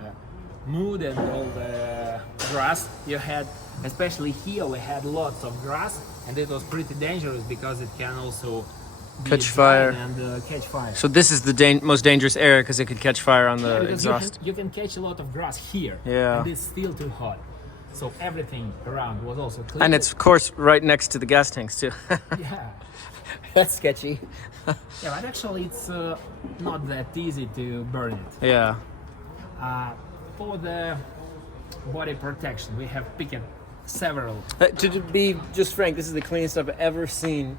mud and all the grass you had. Especially here we had lots of grass, and it was pretty dangerous because it can also be Catch dry fire. and catch fire. So this is the most dangerous area because it could catch fire on the Because exhaust. you can catch a lot of grass here, Yeah. and it's still too hot. So everything around was also clean. And it's, of course, right next to the gas tanks, too. yeah, That's sketchy. yeah, but actually it's not that easy to burn it. Yeah. For the body protection, we have picked several. To be just frank, this is the cleanest I've ever seen,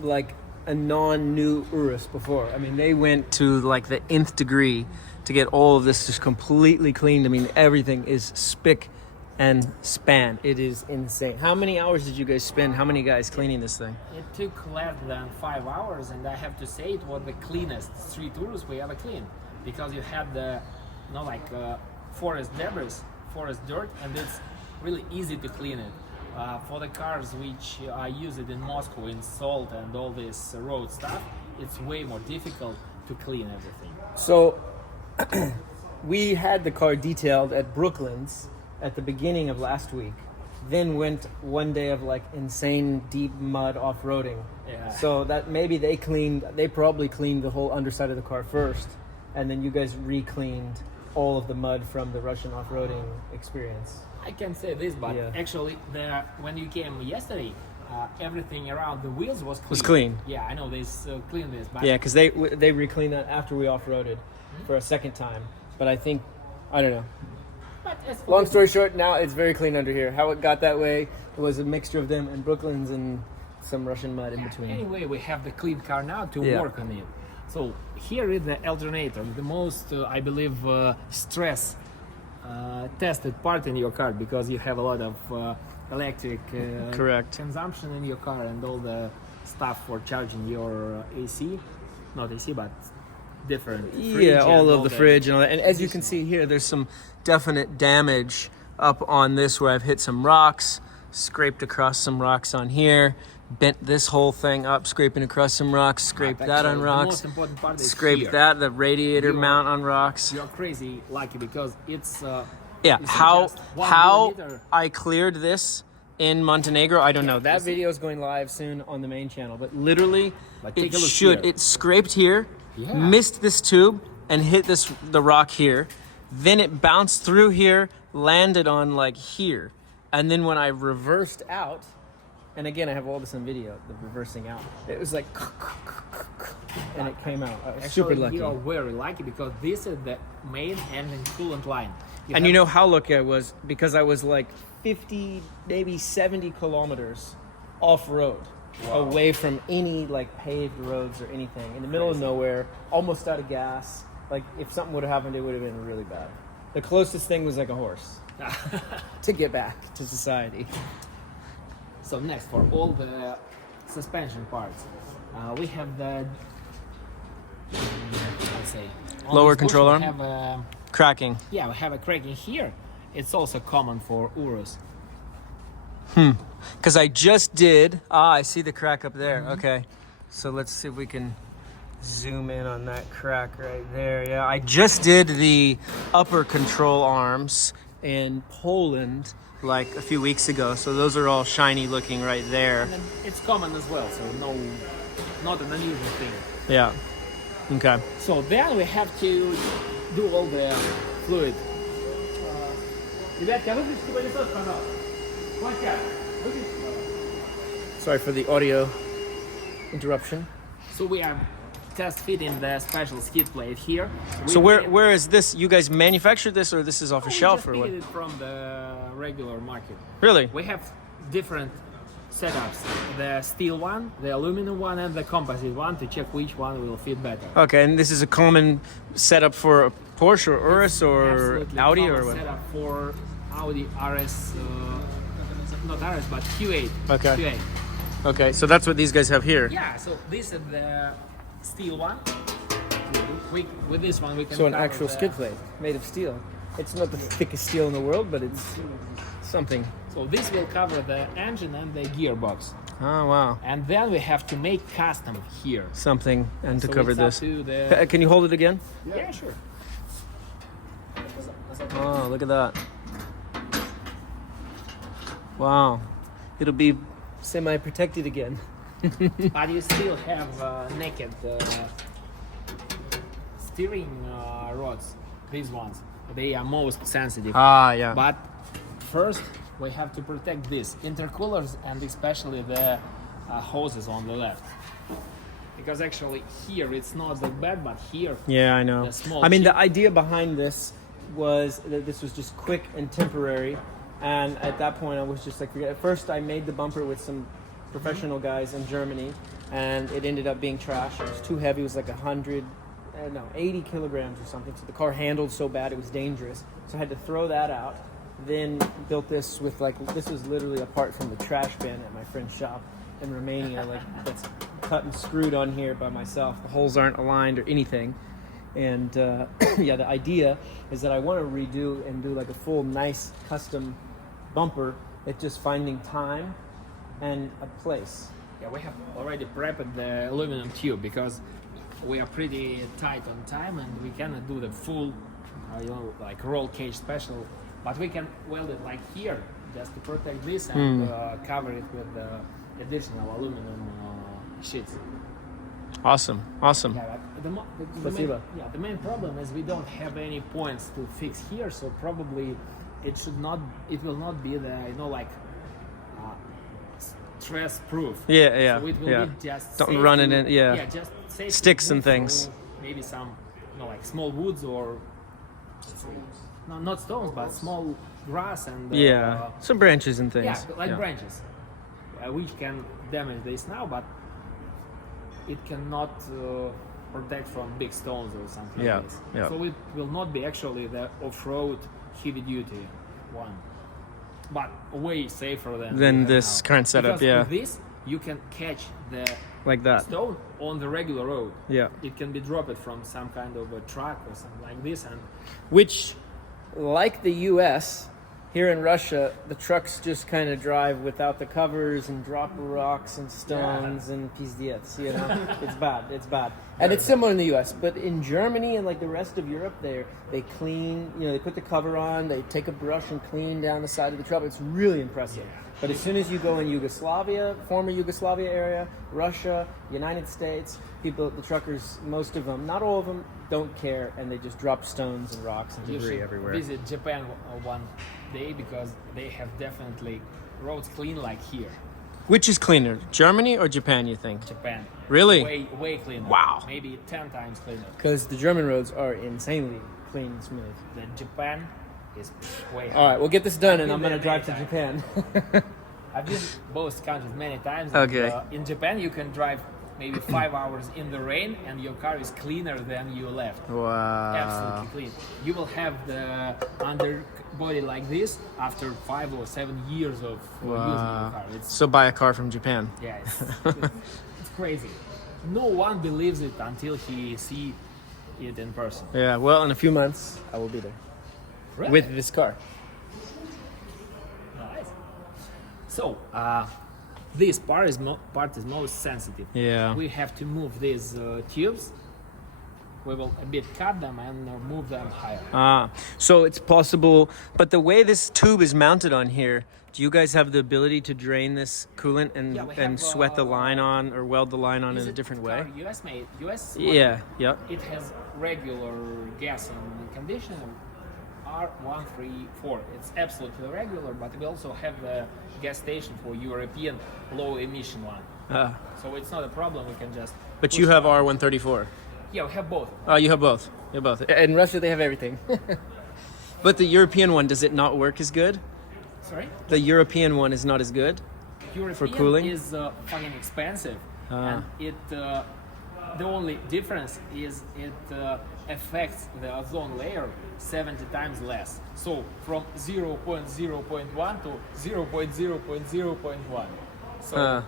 like, a non-new Urus before. I mean, they went to, like, the nth degree to get all of this just completely cleaned. I mean, everything is spick and span. It is insane. How many hours did you guys spend? How many guys cleaning this thing? It took less than 5 hours, and I have to say it was the cleanest street Urus we ever cleaned, because you had the, forest debris, forest dirt, and it's really easy to clean it. For the cars which I use it in Moscow in salt and all this road stuff, it's way more difficult to clean everything. So, we had the car detailed at Brooklands at the beginning of last week, then went one day of like insane deep mud off-roading. Yeah. So that maybe they probably cleaned the whole underside of the car first, and then you guys re-cleaned all of the mud from the Russian off-roading experience. I can say this, but Yeah. actually, when you came yesterday, everything around the wheels was clean. Was clean. Yeah, I know they cleaned this, but Yeah, because they re-cleaned that after we off-roaded for a second time. But I don't know. but as for Long story short, now it's very clean under here. How it got that way, it was a mixture of them and Brooklands and some Russian mud in between. Anyway, we have the clean car now to Yeah. work on it. So here is the alternator, the most, I believe, stress tested part in your car, because you have a lot of electric Correct. consumption in your car and all the stuff for charging your AC. not AC, but different. Yeah, all of the fridge and all that. And as you can see here, there's some definite damage up on this where I've hit some rocks, scraped across some rocks on here, bent this whole thing up, scraping across some rocks, scraped that on rocks, the most important part is scraped here. that, the radiator mount on rocks. You're crazy lucky because it's Yeah, it's how just 1 how millimeter. I cleared this in Montenegro, I don't know. That video is going live soon on the main channel, but literally But take it a look should here. it scraped here, Yeah. missed this tube and hit the rock here. Then it bounced through here, landed on like here. And then when I reversed out, and again I have all this on video, the reversing out. It was like and it came out. I was super lucky. You're very lucky because this is the main engine coolant line. And you know how lucky I was? Because I was like 50, maybe 70 kilometers off-road, away from any like paved roads or anything, in the middle of nowhere, almost out of gas. Like if something would have happened, it would have been really bad. The closest thing was like a horse to get back to society. So next, for all the suspension parts, we have the let's say on Lower this control bush arm? we have a, Cracking. yeah, we have a cracking here. It's also common for Urus. Because I just did. I see the crack up there. Okay. So let's see if we can zoom in on that crack right there. Yeah, I just did the upper control arms in Poland like a few weeks ago. So those are all shiny looking right there. And then it's common as well, so not an unusual thing. Yeah. Okay. So then we have to do all the fluid. Ребятки, выключите пылесос, пожалуйста. Ванька, выключите. Sorry for the audio interruption. So we are test fitting the special skid plate here. So where is this? You guys manufactured this, or this is off a shelf, or we what? just fitted it from the regular market. Really? We have different setups: the steel one, the aluminum one, and the composite one to check which one will fit better. Okay, and this is a common setup for a Porsche or Urus or Absolutely Audi common or what? setup for Audi RS, not RS, but Q8. Okay. Q8. Okay, so that's what these guys have here. Yeah, so this is the steel one. With this one we can So an cover actual the- skid plate made of steel. It's not the thickest steel in the world, but it's something. So this will cover the engine and the gearbox. Oh wow, And then we have to make custom here. something and to So cover it's up this. to the... Can you hold it again? Yeah, sure. Oh, look at that. Wow, it'll be semi-protected again. But you still have naked steering rods. These ones, they are most sensitive. Ah, yeah. But first, we have to protect this intercoolers and especially the hoses on the left. Because actually here it's not that bad, but here Yeah, I know. the small I mean, chip- the idea behind this was that this was just quick and temporary. And at that point, I was just like, forget. At first, I made the bumper with some professional guys in Germany, and it ended up being trash. It was too heavy. It was like 80 kilograms or something. So the car handled so bad, it was dangerous. So I had to throw that out. Then built this with this was literally apart from the trash bin at my friend's shop in Romania. That's cut and screwed on here by myself. The holes aren't aligned or anything. And yeah, the idea is that I want to redo and do like a full nice custom bumper. It's just finding time and a place. Yeah, we have already prepped the aluminum tube because we are pretty tight on time and we cannot do the full, like roll cage special. But we can weld it like here just to protect this and cover it with additional aluminum sheets. Awesome. Yeah, but the main problem is we don't have any points to fix here, so probably it will not be the stress proof. Yeah. So it will be just Don't safe run it to- in. Yeah. Yeah, just safe Sticks to and move things. through maybe some, like small woods or no, not stones, but small grass and Some branches and things. yeah, like branches, which can damage this now, but it cannot protect from big stones or something Yeah, like this. yeah. So it will not be actually the off-road heavy-duty one, but way safer than we have this now. current setup. Because Yeah. with this, you can catch the like that. stone on the regular road. Yeah. It can be dropped from some kind of a truck or something like this, and Which, like the U.S., here in Russia, the trucks just kind of drive without the covers and drop rocks and stones and pizdets, you know? It's bad, it's bad. And it's similar in the U.S., but in Germany and like the rest of Europe, they clean, you know, they put the cover on, they take a brush and clean down the side of the truck. It's really impressive. But as soon as you go in Yugoslavia, former Yugoslavia area, Russia, United States, people, the truckers, most of them, not all of them, don't care, and they just drop stones and rocks and you debris should everywhere. visit Japan one day, because they have definitely roads clean like here. Which is cleaner, Germany or Japan, you think? Japan. Really? Way cleaner. Wow. Maybe 10 times cleaner. Because the German roads are insanely clean and smooth. The Japan is way higher. All right, we'll get this done, and I've I'm been going to there drive to many Japan. I've been both countries many times. Okay. And, in Japan, you can drive maybe 5 hours in the rain, and your car is cleaner than you left. Wow. Absolutely clean. You will have the underbody like this after 5 or 7 years of using your car. It's, So buy a car from Japan. yeah, it's crazy. No one believes it until he see it in person. Yeah, well, in a few months, I will be there. Really? With this car. Nice. So, this part is most sensitive. Yeah. We have to move these tubes. We will a bit cut them and move them higher. So it's possible, but the way this tube is mounted on here, do you guys have the ability to drain this coolant and, Yeah, we and have, sweat the line on or weld the line on Is in a it different car way? US made. US. Yeah, yep. It has regular gas and conditioner. R134. It's absolutely regular, but we also have the gas station for European low emission one. So it's not a problem. We can just. But push you have it. R134. Yeah, we have both. Oh, you have both. You have both. In Russia, they have everything. But the European one, does it not work as good? Sorry. The European one is not as good? European cooling? is fucking expensive, and it the only difference is it affects the ozone layer 70 times less. So from 0.0.1 to 0.0.0.1. So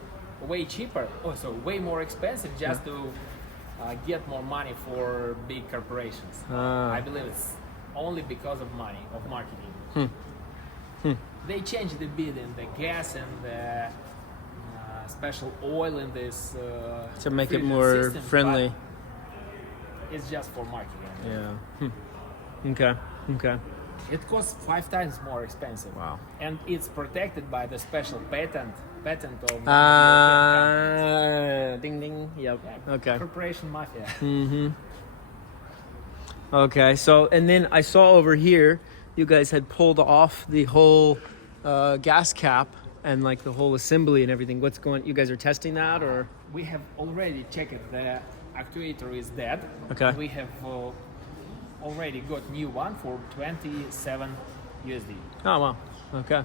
way cheaper. Oh, so way more expensive just to get more money for big corporations. I believe it's only because of money, of marketing. They changed a bit in the gas and the special oil in this To make it filter more system, friendly. but it's just for marketing. Yeah. Okay. Okay. It costs 5 times more expensive. Wow. And it's protected by the special patent of Ding ding. Yep. Yeah, Okay. corporation mafia. Okay. So, and then I saw over here, you guys had pulled off the whole gas cap and like the whole assembly and everything. What's going? You guys are testing that, or? We have already checked the actuator is dead. Okay. We have already got new one for 27 USD. Oh wow. Okay.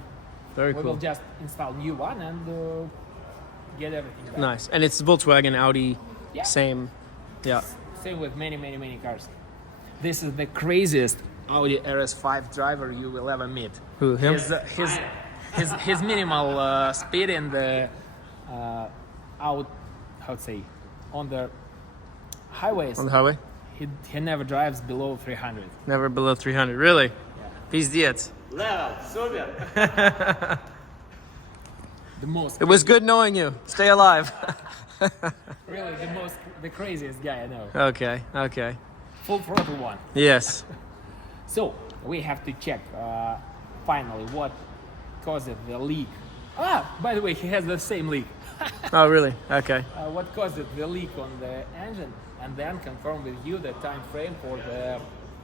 Very We cool. will just install new one and get everything back. Nice. And it's Volkswagen, Audi, Yeah. same. Yeah. Same with many cars. This is the craziest Audi RS5 driver you will ever meet. Who, him? His minimal speed in the on the highways. On the highway? He never drives below 300. Never below 300. Really? Пиздец. Level, super. The most. It was good knowing you. Stay alive. Really the craziest guy I know. Okay. Okay. Full throttle one. Yes. So we have to check finally what caused the leak. By the way, he has the same leak. Oh, really? Okay. What caused the leak on the engine, and then confirm with you the time frame for the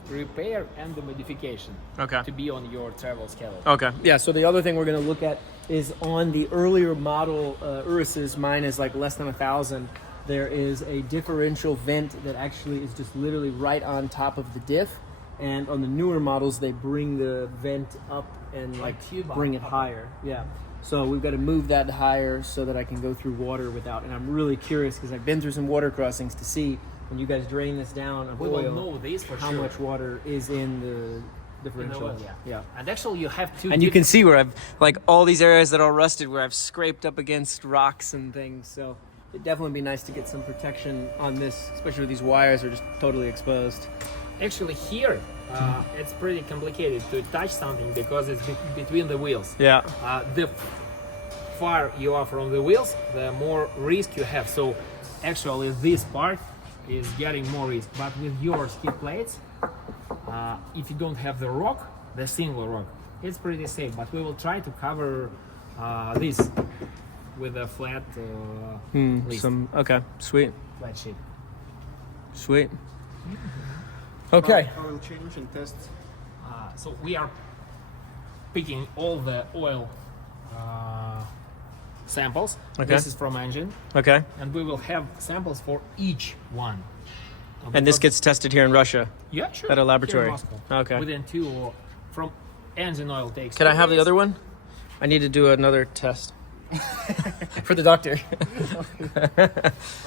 repair and the modification. Okay. To be on your travel schedule. Okay. Yeah. So the other thing we're going to look at is on the earlier model Uruses. Mine is like less than 1,000. There is a differential vent that actually is just literally right on top of the diff. And on the newer models, they bring the vent up and like bring it higher. Yeah. So we've got to move that higher so that I can go through water without. And I'm really curious because I've been through some water crossings to see when you guys drain this down of We oil, will know this for how sure. much water is in the differential. oil, yeah. Yeah. And actually, you have to. And you can see where I've like all these areas that are rusted where I've scraped up against rocks and things. So it'd definitely be nice to get some protection on this, especially with these wires are just totally exposed. Actually, here it's pretty complicated to touch something because it's between the wheels. Yeah. The far you are from the wheels, the more risk you have. So actually, this part is getting more risk. But with your skid plates, if you don't have the rock, the single rock, it's pretty safe. But we will try to cover this with a flat list. Okay, sweet. Flat sheet. Sweet. Okay. I will change and test. So we are picking all the oil samples. Okay. This is from engine, Okay. and we will have samples for each one. And this gets tested here in Russia. Yeah, sure. at a laboratory. Here in Moscow. Okay. Within 2 or from engine oil takes. Can I have the other one? I need to do another test. For the doctor.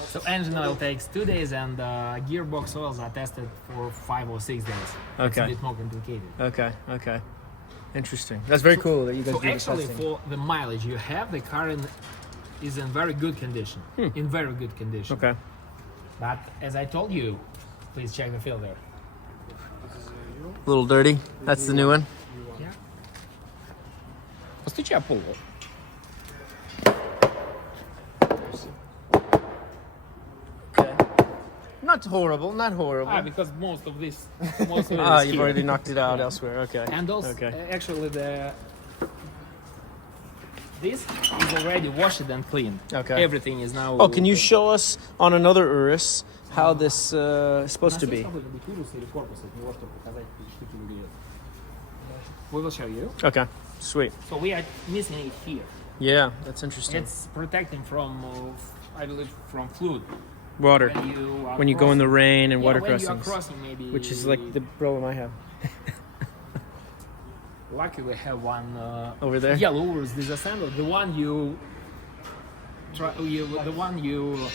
So engine oil takes 2 days, and gearbox oils are tested for 5 or 6 days. It's Okay. a bit more complicated. Okay. Interesting. That's very cool that you guys So do the actually, testing. for the mileage you have, the car is in very good condition. In very good condition. Okay. But as I told you, please check the filter. A little dirty. That's the new one. Yeah. Постучи о пол. Okay. Not horrible. Not horrible. Because most of this, most of it is You've here. already knocked it out elsewhere. Okay. And also, Okay. actually, this is already washed and cleaned. Okay. Everything is now. Oh, can you show us on another Urus how this is supposed to be? We will show you. Okay. Sweet. So we are missing it here. Yeah, that's interesting. It's protecting from, I believe, from flood. Water. When you go in the rain and water when you are crossings, crossing, maybe. which is like the problem I have Lucky we have one over there. yellow Urus disassembled. The one the one you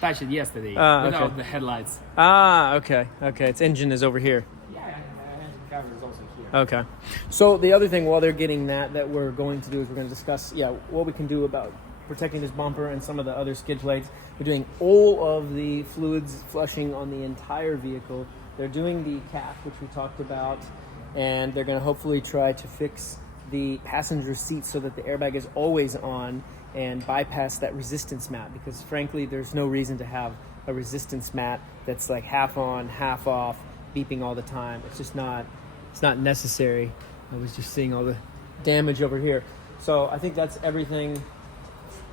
touched yesterday without okay. the headlights. Okay. Its engine is over here. Yeah, and engine cover is also here. Okay. So the other thing while they're getting that we're going to do is we're going to discuss, what we can do about protecting this bumper and some of the other skid plates. We're doing all of the fluids flushing on the entire vehicle. They're doing the cap, which we talked about, and they're going to hopefully try to fix the passenger seat so that the airbag is always on and bypass that resistance mat, because frankly there's no reason to have a resistance mat that's like half on, half off, beeping all the time. It's not necessary. I was just seeing all the damage over here. So I think that's everything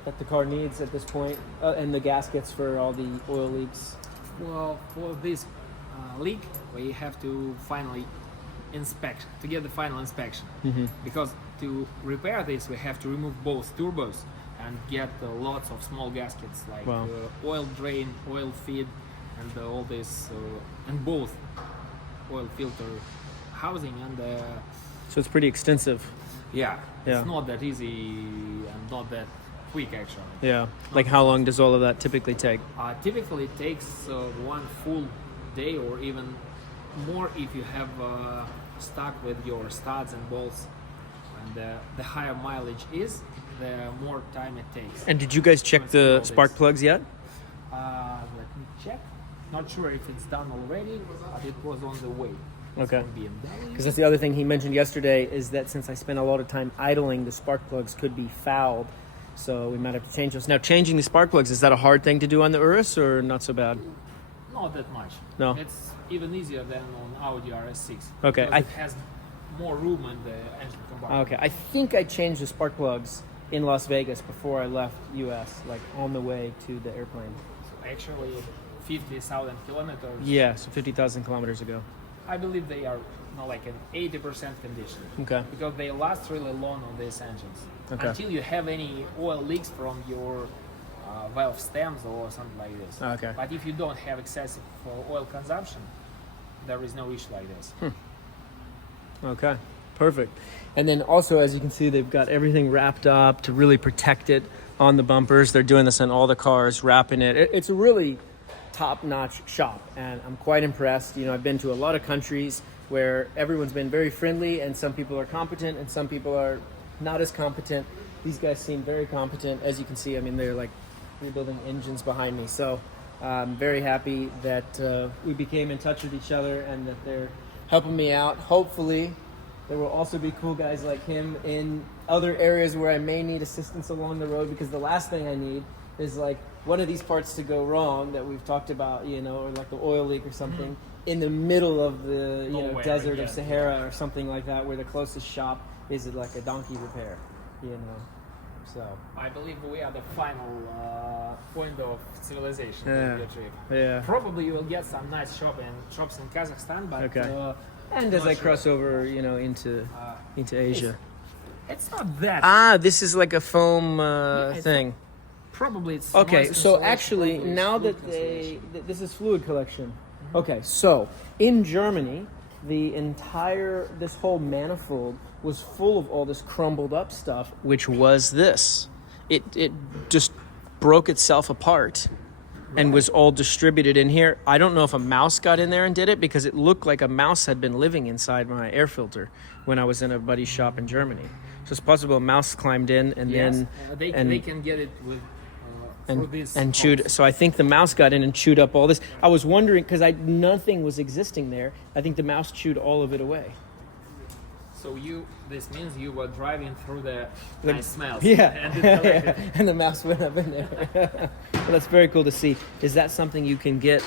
that the car needs at this point, and the gaskets for all the oil leaks. Well, for this leak, we have to finally to get the final inspection. Because to repair this, we have to remove both turbos and get lots of small gaskets like Wow. oil drain, oil feed, and all this, and both oil filter housing and So it's pretty extensive. yeah, Yeah. it's not that easy and not that quick actually. Yeah. Like how long does all of that typically take? Typically it takes 1 full day or even more if you have stuck with your studs and bolts, and the higher mileage is, the more time it takes. And did you guys check the spark plugs yet? Let me check. Not sure if it's done already, but it was on the way. It's Okay. from BMW. Because that's the other thing he mentioned yesterday, is that since I spent a lot of time idling, the spark plugs could be fouled. So we might have to change those. Now, changing the spark plugs, is that a hard thing to do on the Urus or not so bad? Not that much. No. It's even easier than on Audi RS6. Okay, because it has more room in the engine compartment. Okay, I think I changed the spark plugs in Las Vegas before I left US, like on the way to the airplane. So actually, 50,000 kilometers. Yeah, so 50,000 kilometers ago. I believe they are like an 80% condition. Okay. Because they last really long on these engines. Okay. Until you have any oil leaks from your valve stems or something like this. Okay. But if you don't have excessive oil consumption, there is no issue like this. Okay, perfect. And then also, as you can see, they've got everything wrapped up to really protect it on the bumpers. They're doing this on all the cars, wrapping it. It's a really top-notch shop, and I'm quite impressed. I've been to a lot of countries where everyone's been very friendly, and some people are competent, and some people are not as competent. These guys seem very competent. As you can see, I mean, they're like rebuilding engines behind me. So I'm very happy that we became in touch with each other and that they're helping me out. Hopefully there will also be cool guys like him in other areas where I may need assistance along the road, because the last thing I need is like one of these parts to go wrong that we've talked about, you know, or like the oil leak or something in the middle of the desert of Sahara or something like that, where the closest shop is like a donkey repair, you know. So I believe we are the final point of civilization Yeah. in your trip. yeah. Probably you will get some nice shops in Kazakhstan, but Okay. And as not I sure. cross over, you know, into Asia. It's not that. Ah, this is like a foam it's thing. Probably it's Okay, noise so cancellation, actually, probably it's now fluid that cancellation. this is fluid collection. Okay, so in Germany, this whole manifold was full of all this crumbled up stuff, which was this. It just broke itself apart and was all distributed in here. I don't know if a mouse got in there and did it, because it looked like a mouse had been living inside my air filter when I was in a buddy's shop in Germany. So it's possible a mouse climbed in and Yes, then they can get it with through this and chewed. So I think the mouse got in and chewed up all this. I was wondering, because nothing was existing there. I think the mouse chewed all of it away. So this means you were driving through the nice smells. Yeah, And it collected. and the mouse went up in there. Well, that's very cool to see. Is that something you can get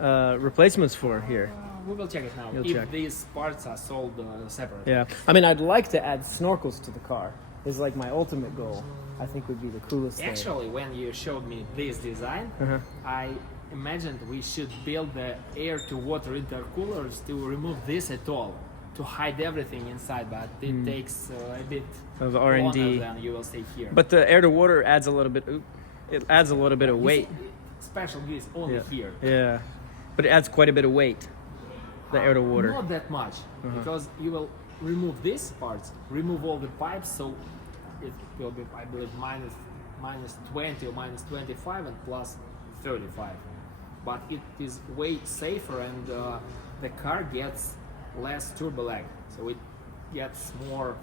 replacements for here? We will check it now. You'll if check. these parts are sold separately. Yeah, I mean, I'd like to add snorkels to the car. Is like my ultimate goal. I think would be the coolest thing. Actually, when you showed me this design, Uh-huh. I imagined we should build the air-to-water intercoolers to remove this at all, to hide everything inside. But it takes a bit Of longer R&D. than you will stay here. But the air to water adds a little bit. It adds a little bit of weight. Special grease only Yeah. here. Yeah, but it adds quite a bit of weight. The air to water. Not that much, because you will remove these parts, remove all the pipes, so it will be, I believe, minus 20 or minus 25 and plus 35. But it is way safer, and the car gets less turbo lag, so it gets more.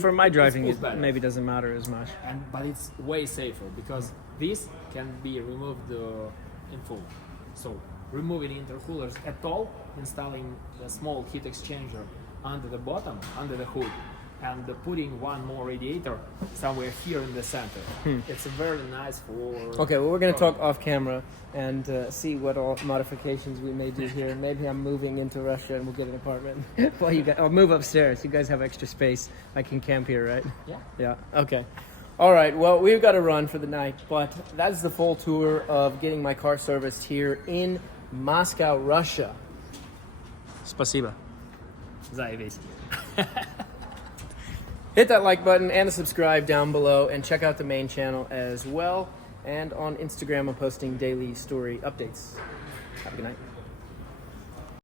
For my driving, feels it better. maybe doesn't matter as much. But it's way safer because this can be removed in full. So removing intercoolers at all, installing a small heat exchanger under the bottom, under the hood, and putting one more radiator somewhere here in the center. It's very nice for. Okay, well, we're going to talk off camera and see what all modifications we may do here. Maybe I'm moving into Russia and we'll get an apartment. Well, I'll move upstairs. You guys have extra space. I can camp here, right? Yeah. Yeah. Okay. All right. Well, we've got to run for the night, but that's the full tour of getting my car serviced here in Moscow, Russia. Спасибо. Заебись. Hit that like button and the subscribe down below, and check out the main channel as well. And on Instagram, I'm posting daily story updates. Have a good night.